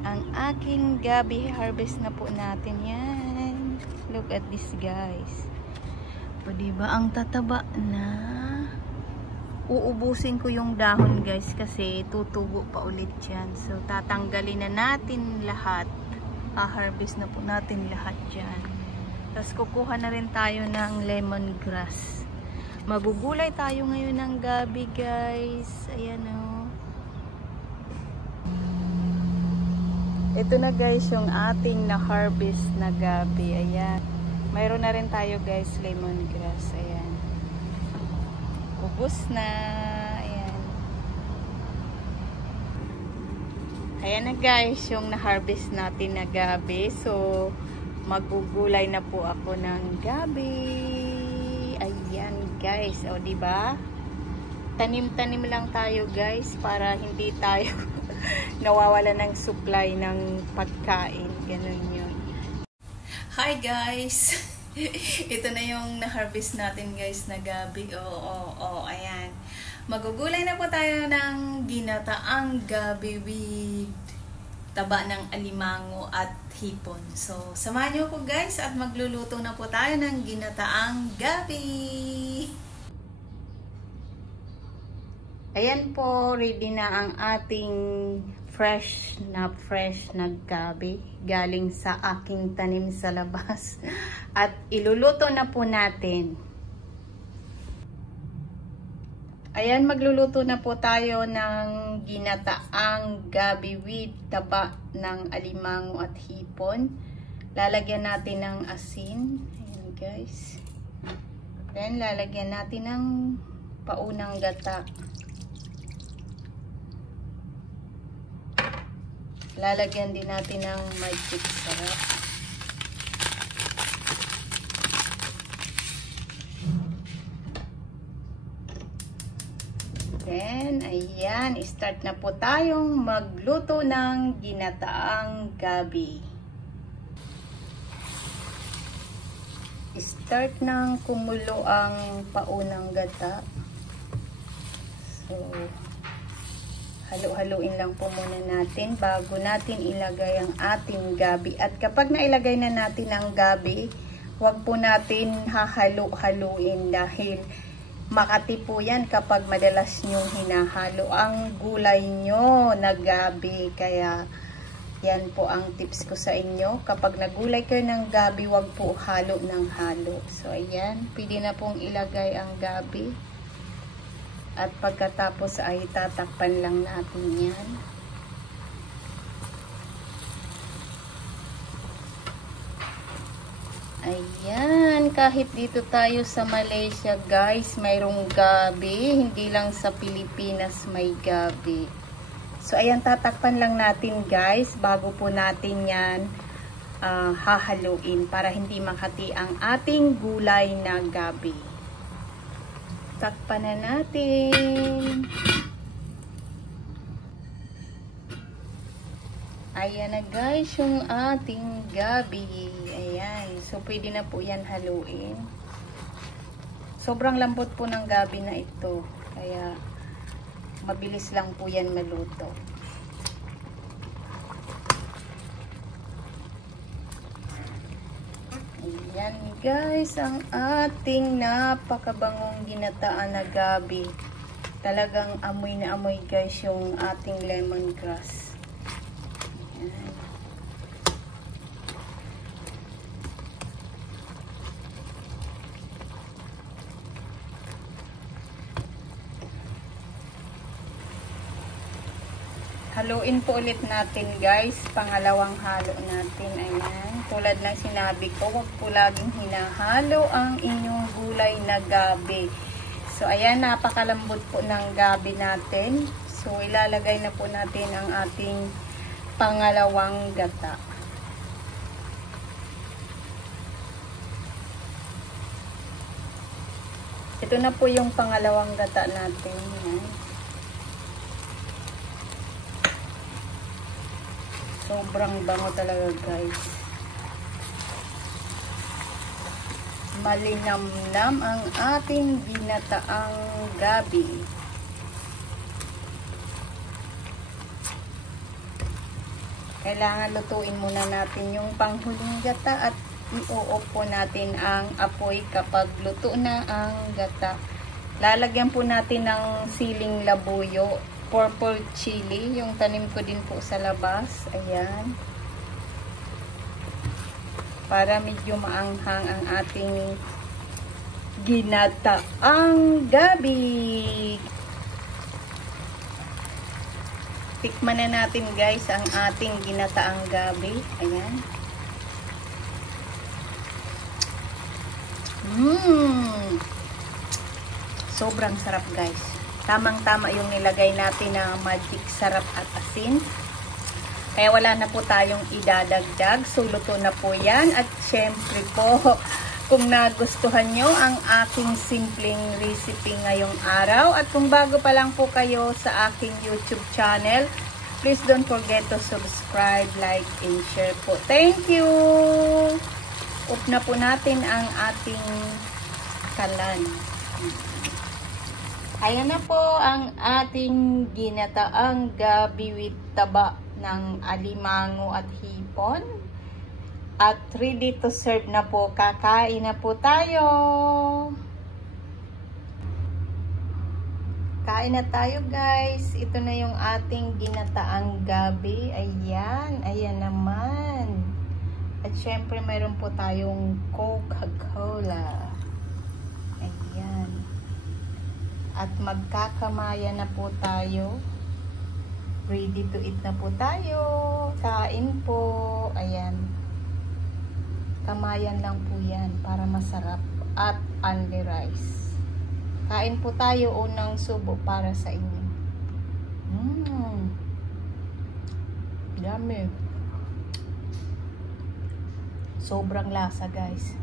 Ang aking gabi harvest na po natin yan. Look at this guys. O diba ang tataba na. Uubusin ko yung dahon guys kasi tutubo pa ulit yan. So tatanggalin na natin lahat. Harvest na po natin lahat dyan. Tapos kukuha na rin tayo ng lemongrass. Magugulay tayo ngayon ng gabi guys. Ayan o. Ito na guys yung ating na-harvest na gabi. Ayan. Mayroon na rin tayo guys lemongrass. Ayan. Ubus na. Ayan. Ayan na guys yung na-harvest natin na gabi. So, magugulay na po ako ng gabi. Ayan guys. O diba? Tanim-tanim lang tayo guys para hindi tayo nawawala ng supply ng pagkain. Ganun yun. Hi guys! Ito na yung na-harvest natin guys na gabi. Ayan. Magugulay na po tayo ng ginataang gabi with taba ng alimango at hipon. So, samahan niyo po guys at magluluto na po tayo ng ginataang gabi. Ayan po, ready na ang ating fresh na gabi galing sa aking tanim sa labas. At iluluto na po natin. Ayan, magluluto na po tayo ng ginataang gabi with taba ng alimango at hipon. Lalagyan natin ng asin. Ayan guys. Then lalagyan natin ng paunang gata. Lalagyan din natin ng magic sarap. Then, ayan, start na po tayong magluto ng ginataang gabi. Start ng kumulo ang paunang gata. So, halo-haluin lang po muna natin bago natin ilagay ang ating gabi. At kapag nailagay na natin ang gabi, huwag po natin hahalo-haluin dahil makati po yan kapag madalas nyong hinahalo ang gulay nyo na gabi. Kaya yan po ang tips ko sa inyo. Kapag nagulay kayo ng gabi, huwag po halo ng halo. So ayan, pwede na pong ilagay ang gabi. At pagkatapos ay tatakpan lang natin yan. Ayan, kahit dito tayo sa Malaysia guys, mayroong gabi. Hindi lang sa Pilipinas may gabi. So ayan, tatakpan lang natin guys bago po natin yan hahaluin para hindi makati ang ating gulay na gabi. Takpan na natin. Ayan na guys yung ating gabi. Ayan. So pwede na po yan haluin. Sobrang lambot po ng gabi na ito. Kaya mabilis lang po yan maluto. Ayan guys, ang ating napakabangong ginataan na gabi. Talagang amoy na amoy guys yung ating lemongrass. Ayan. Haluin po ulit natin guys. Pangalawang halo natin. Ayan. Tulad ng sinabi ko, huwag po laging hinahalo ang inyong gulay na gabi. So ayan, napakalambot po ng gabi natin. So ilalagay na po natin ang ating pangalawang gata. Ito na po yung pangalawang gata natin. Ayan. Sobrang bango talaga guys. Malinamnam ang ating ginataang gabi. Kailangan lutuin muna natin yung panghuling gata at i-off po natin ang apoy kapag luto na ang gata. Lalagyan po natin ng siling labuyo, purple chili, yung tanim ko din po sa labas. Ayan. Para medyo maanghang ang ating ginataang gabi. Tikman na natin guys ang ating ginataang gabi. Ayan. Sobrang sarap guys. Tamang-tama yung nilagay natin na magic sarap at asin. Kaya wala na po tayong idadagdag. So luto na po yan. At syempre po, kung nagustuhan nyo ang aking simpleng recipe ngayong araw. At kung bago pa lang po kayo sa aking YouTube channel, please don't forget to subscribe, like, and share po. Thank you! Off na po natin ang ating kalan. Ayan na po ang ating ginataang gabi with taba ng alimango at hipon. At ready to serve na po. Kakain na po tayo. Kain na tayo guys. Ito na yung ating ginataang gabi. Ayan. Ayan naman. At syempre mayroon po tayong Coca-Cola. Ayan. At magkakamaya na po tayo. Ready to eat na po tayo. Kain po. Ayan. Kamayan lang po yan para masarap. At only rice. Kain po tayo, unang subo para sa inyo. Yummy. Sobrang lasa guys.